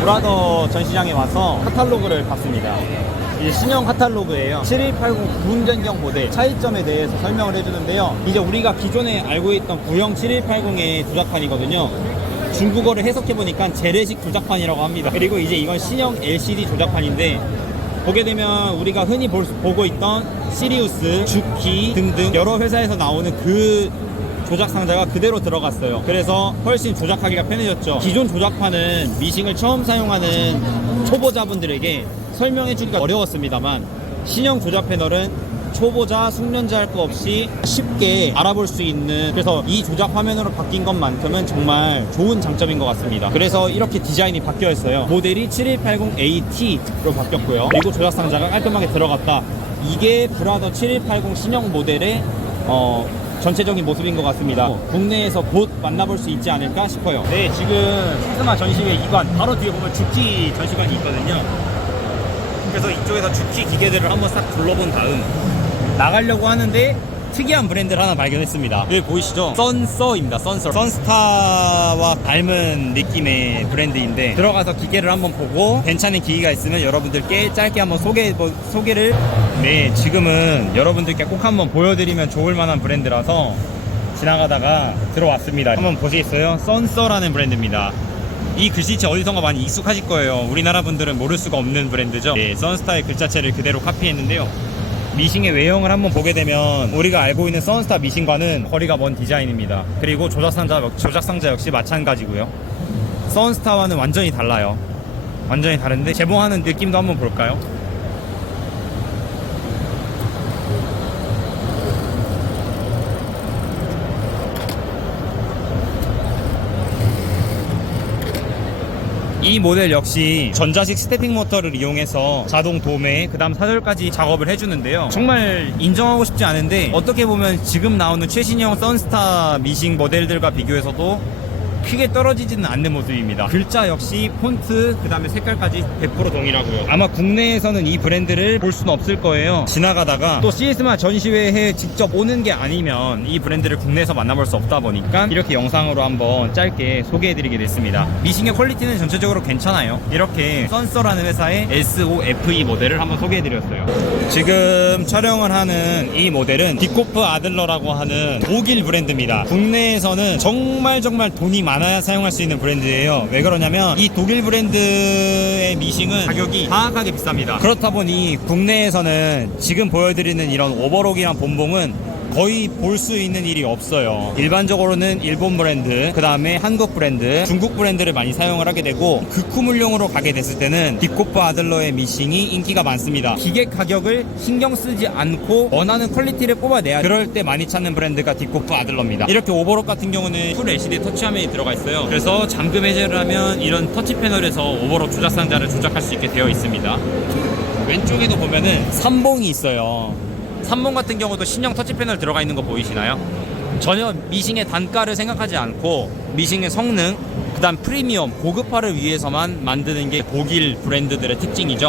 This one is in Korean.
브라더 전시장에 와서 카탈로그를 봤습니다. 이제 신형 카탈로그예요. 7180 구운전경 모델 차이점에 대해서 설명을 해주는데요. 이제 우리가 기존에 알고 있던 구형 7180의 조작판이거든요. 중국어를 해석해보니까 재래식 조작판이라고 합니다. 그리고 이제 이건 신형 LCD 조작판인데 보게 되면 우리가 흔히 볼 수- 보고 있던 시리우스, 주키 등등 여러 회사에서 나오는 그 조작 상자가 그대로 들어갔어요. 그래서 훨씬 조작하기가 편해졌죠. 기존 조작판은 미싱을 처음 사용하는 초보자분들에게 설명해 주기가 어려웠습니다만 신형 조작 패널은 초보자, 숙련자 할 거 없이 쉽게 알아볼 수 있는 그래서 이 조작 화면으로 바뀐 것만큼은 정말 좋은 장점인 것 같습니다. 그래서 이렇게 디자인이 바뀌어 있어요. 모델이 7180AT로 바뀌었고요. 그리고 조작 상자가 깔끔하게 들어갔다. 이게 브라더 7180 신형 모델의 어, 전체적인 모습인 것 같습니다. 국내에서 곧 만나볼 수 있지 않을까 싶어요. 네, 지금 시스마 전시회 2관 바로 뒤에 보면 주키 전시관이 있거든요. 그래서 이쪽에서 주키 기계들을 한번 싹 둘러본 다음 나가려고 하는데 특이한 브랜드를 하나 발견했습니다. 여기 보이시죠? 썬서입니다. 썬서. 선스타와 닮은 느낌의 브랜드인데 들어가서 기계를 한번 보고 괜찮은 기기가 있으면 여러분들께 짧게 한번 소개 소개를 네 지금은 여러분들께 꼭 한번 보여드리면 좋을 만한 브랜드라서 지나가다가 들어왔습니다. 한번 보시겠어요? 썬서라는 브랜드입니다. 이 글씨체 어디선가 많이 익숙하실 거예요. 우리나라 분들은 모를 수가 없는 브랜드죠. 네, 선스타의 글자체를 그대로 카피했는데요. 미싱의 외형을 한번 보게 되면 우리가 알고 있는 선스타 미싱과는 거리가 먼 디자인입니다. 그리고 조작 상자, 조작 상자 역시 마찬가지고요. 선스타와는 완전히 달라요. 완전히 다른데 재봉하는 느낌도 한번 볼까요? 이 모델 역시 전자식 스태핑 모터를 이용해서 자동 도매, 그 다음 사절까지 작업을 해주는데요. 정말 인정하고 싶지 않은데 어떻게 보면 지금 나오는 최신형 선스타 미싱 모델들과 비교해서도 크게 떨어지지는 않는 모습입니다. 글자 역시 폰트, 그 다음에 색깔까지 100% 동일하고요. 아마 국내에서는 이 브랜드를 볼 수는 없을 거예요. 지나가다가 또 CS마 전시회에 직접 오는 게 아니면 이 브랜드를 국내에서 만나볼 수 없다 보니까 이렇게 영상으로 한번 짧게 소개해드리게 됐습니다. 미싱의 퀄리티는 전체적으로 괜찮아요. 이렇게 썬서라는 회사의 SOFE 모델을 한번 소개해드렸어요. 지금 촬영을 하는 이 모델은 디코프 아들러라고 하는 독일 브랜드입니다. 국내에서는 정말 정말 돈이 많 아야 사용할 수 있는 브랜드예요. 왜 그러냐면 이 독일 브랜드의 미싱은 가격이 사악하게 비쌉니다. 그렇다 보니 국내에서는 지금 보여드리는 이런 오버록이랑 본봉은 거의 볼 수 있는 일이 없어요. 일반적으로는 일본 브랜드, 그 다음에 한국 브랜드, 중국 브랜드를 많이 사용을 하게 되고 극후 물용으로 가게 됐을 때는 디코프 아들러의 미싱이 인기가 많습니다. 기계 가격을 신경 쓰지 않고 원하는 퀄리티를 뽑아내야 그럴 때 많이 찾는 브랜드가 디코프 아들러입니다. 이렇게 오버록 같은 경우는 풀 LCD 터치 화면이 들어가 있어요. 그래서 잠금 해제를 하면 이런 터치 패널에서 오버록 조작 상자를 조작할 수 있게 되어 있습니다. 왼쪽에도 보면은 삼봉이 있어요. 삼봉 같은 경우도 신형 터치 패널 들어가 있는 거 보이시나요? 전혀 미싱의 단가를 생각하지 않고 미싱의 성능, 그다음 프리미엄, 고급화를 위해서만 만드는 게 독일 브랜드들의 특징이죠.